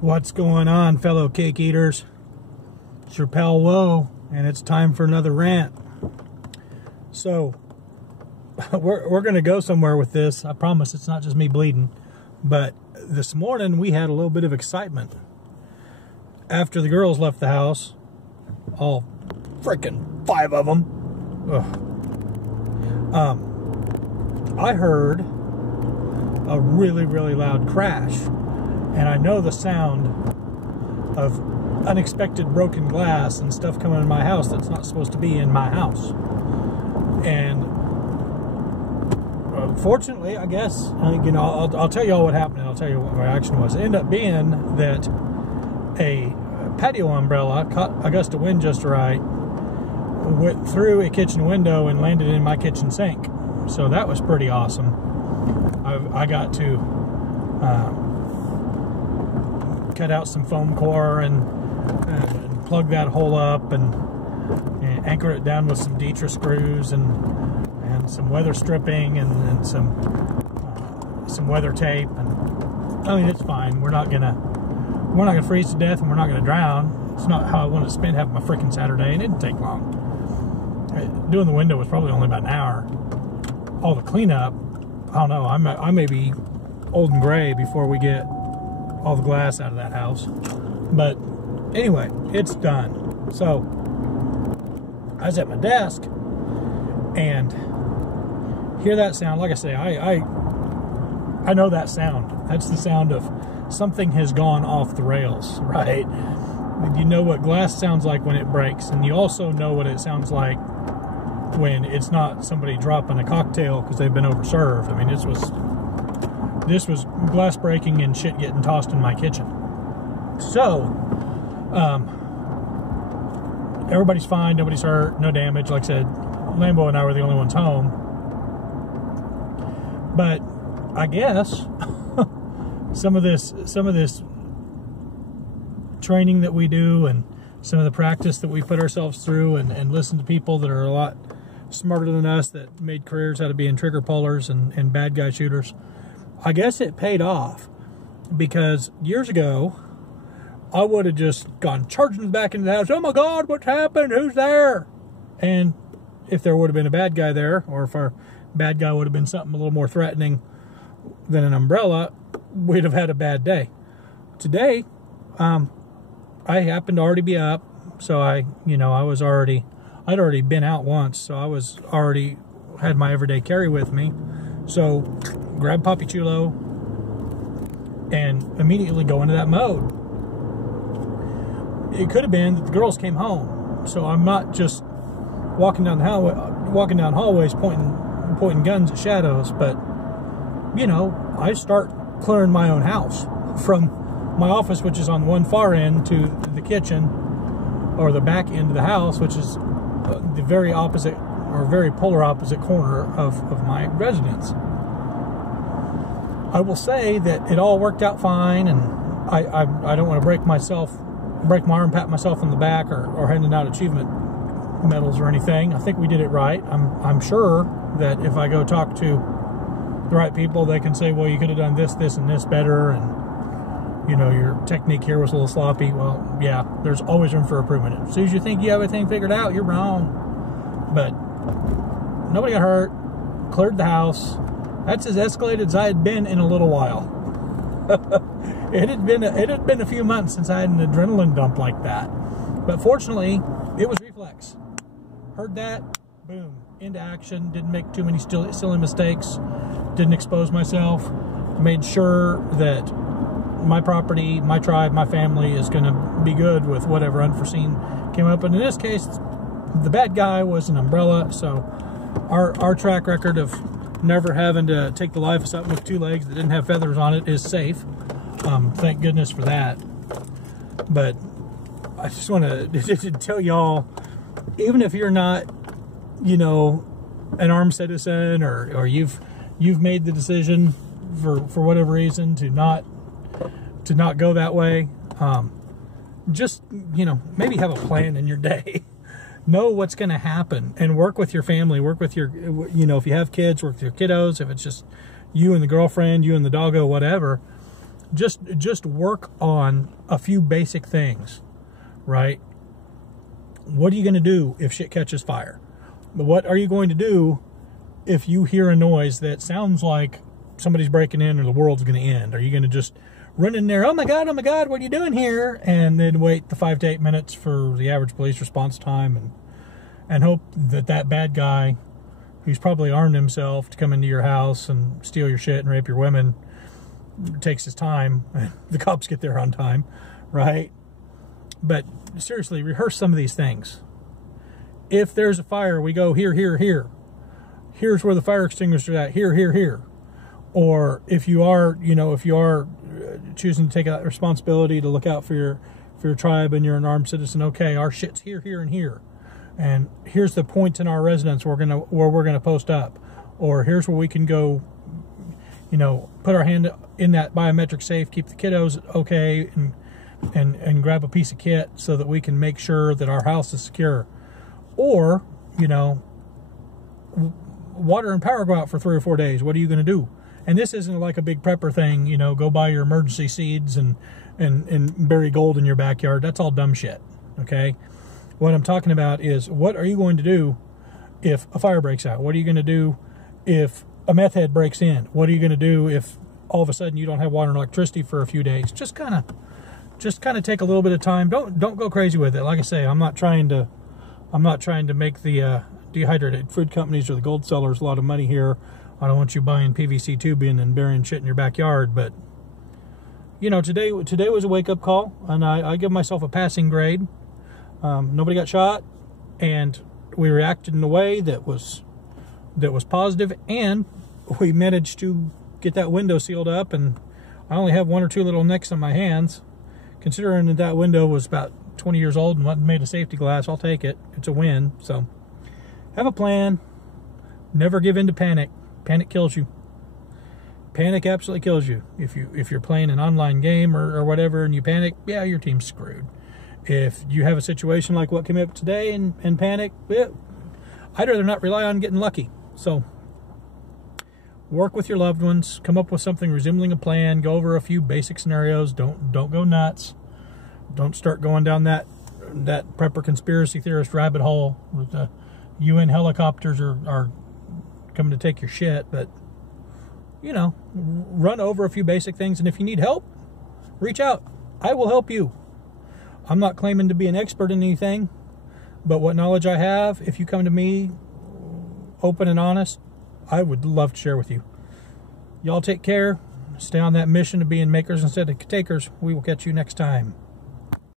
What's going on, fellow cake eaters? It's your pal Woe, and it's time for another rant. So, we're going to go somewhere with this. I promise it's not just me bleeding. But this morning we had a little bit of excitement. After the girls left the house, all freaking 5 of them, I heard a really, really loud crash. And I know the sound of unexpected broken glass and stuff coming in my house that's not supposed to be in my house. And fortunately, I guess, I'll tell you all what happened, and I'll tell you what my reaction was. It ended up being that a patio umbrella caught a gust of wind just right, went through a kitchen window and landed in my kitchen sink. So that was pretty awesome. I got to cut out some foam core and plug that hole up and anchor it down with some Dietrich screws and some weather stripping and some weather tape. And I mean, it's fine. We're not gonna freeze to death, and we're not gonna drown. It's not how I want to spend half my freaking Saturday, and it didn't take long. Doing the window was probably only about an hour. All the cleanup, I don't know. I may be old and gray before we get all the glass out of that house. But anyway, it's done. So I was at my desk and hear that sound. Like I say, I know that sound. That's the sound of something has gone off the rails, right? You know what glass sounds like when it breaks, and you also know what it sounds like when it's not somebody dropping a cocktail because they've been overserved. I mean, this was glass breaking and shit getting tossed in my kitchen. So, everybody's fine, nobody's hurt, no damage. Like I said, Lambo and I were the only ones home. But I guess some of this training that we do and some of the practice that we put ourselves through and listen to people that are a lot smarter than us that made careers out of being trigger pullers and bad guy shooters, I guess it paid off, because years ago I would have just gone charging back into the house. Oh my God, what's happened? Who's there? And if there would have been a bad guy there, or if our bad guy would have been something a little more threatening than an umbrella, we'd have had a bad day. Today, I happened to already be up, so I'd already been out once, so I was already had my everyday carry with me. So grab Poppy Chulo and immediately go into that mode. It could have been that the girls came home, so I'm not just walking down hallways pointing guns at shadows, but I start clearing my own house from my office, which is on one far end, to the kitchen, or the back end of the house, which is the very opposite, or very polar opposite corner of my residence. I will say that it all worked out fine, and I don't want to break my arm, pat myself on the back, or handing out achievement medals or anything. I think we did it right. I'm sure that if I go talk to the right people, they can say, well, you could have done this, and this better, and your technique here was a little sloppy. Well, yeah, there's always room for improvement. As soon as you think you have everything figured out, you're wrong. But nobody got hurt, cleared the house. That's as escalated as I had been in a little while. It had been a few months since I had an adrenaline dump like that. But fortunately, it was reflex. Heard that, boom, into action. Didn't make too many silly mistakes. Didn't expose myself. Made sure that my property, my tribe, my family is going to be good with whatever unforeseen came up. And in this case, the bad guy was an umbrella. So our track record of never having to take the life of something with 2 legs that didn't have feathers on it is safe. Thank goodness for that. But I just want to tell y'all, even if you're not, an armed citizen, or you've made the decision for whatever reason to not go that way, just maybe have a plan in your day. Know what's going to happen, and work with your family, work with your, if you have kids, work with your kiddos. If it's just you and the girlfriend, you and the doggo, whatever, just work on a few basic things, right? What are you going to do if shit catches fire? What are you going to do if you hear a noise that sounds like somebody's breaking in or the world's going to end? Are you going to just run in there, oh my God, what are you doing here? And then wait the 5 to 8 minutes for the average police response time and hope that that bad guy who's probably armed himself to come into your house and steal your shit and rape your women takes his time and the cops get there on time, right? But seriously, rehearse some of these things. If there's a fire, we go here, here, here. Here's where the fire extinguisher is at, here, here, here. Or if you are, choosing to take that responsibility to look out for your tribe and you're an armed citizen, okay, our shit's here, here, and here. And here's the points in our residence where we're gonna post up. Or here's where we can go, put our hand in that biometric safe, keep the kiddos okay, and grab a piece of kit so that we can make sure that our house is secure. Or, water and power go out for 3 or 4 days. What are you going to do? And this isn't like a big prepper thing, go buy your emergency seeds and bury gold in your backyard. That's all dumb shit, okay? What I'm talking about is, what are you going to do if a fire breaks out? What are you going to do if a meth head breaks in? What are you going to do if all of a sudden you don't have water and electricity for a few days? Just kind of take a little bit of time. Don't go crazy with it. Like I say, I'm not trying to make the dehydrated food companies or the gold sellers a lot of money here. I don't want you buying PVC tubing and burying shit in your backyard. But today was a wake up call, and I give myself a passing grade. Nobody got shot, and we reacted in a way that was positive, and we managed to get that window sealed up. And I only have 1 or 2 little nicks on my hands. Considering that window was about 20 years old and wasn't made of safety glass, I'll take it. It's a win. So have a plan. Never give in to panic. Panic kills you. Panic absolutely kills you. If you're playing an online game or whatever and you panic, yeah, your team's screwed. If you have a situation like what came up today and panic, yeah, I'd rather not rely on getting lucky. So work with your loved ones. Come up with something resembling a plan. Go over a few basic scenarios. Don't go nuts. Don't start going down that prepper conspiracy theorist rabbit hole with the UN helicopters are coming to take your shit. But run over a few basic things, and if you need help, reach out. I will help you. I'm not claiming to be an expert in anything, but what knowledge I have, if you come to me open and honest, I would love to share with you. Y'all take care. Stay on that mission of being makers instead of takers. We will catch you next time.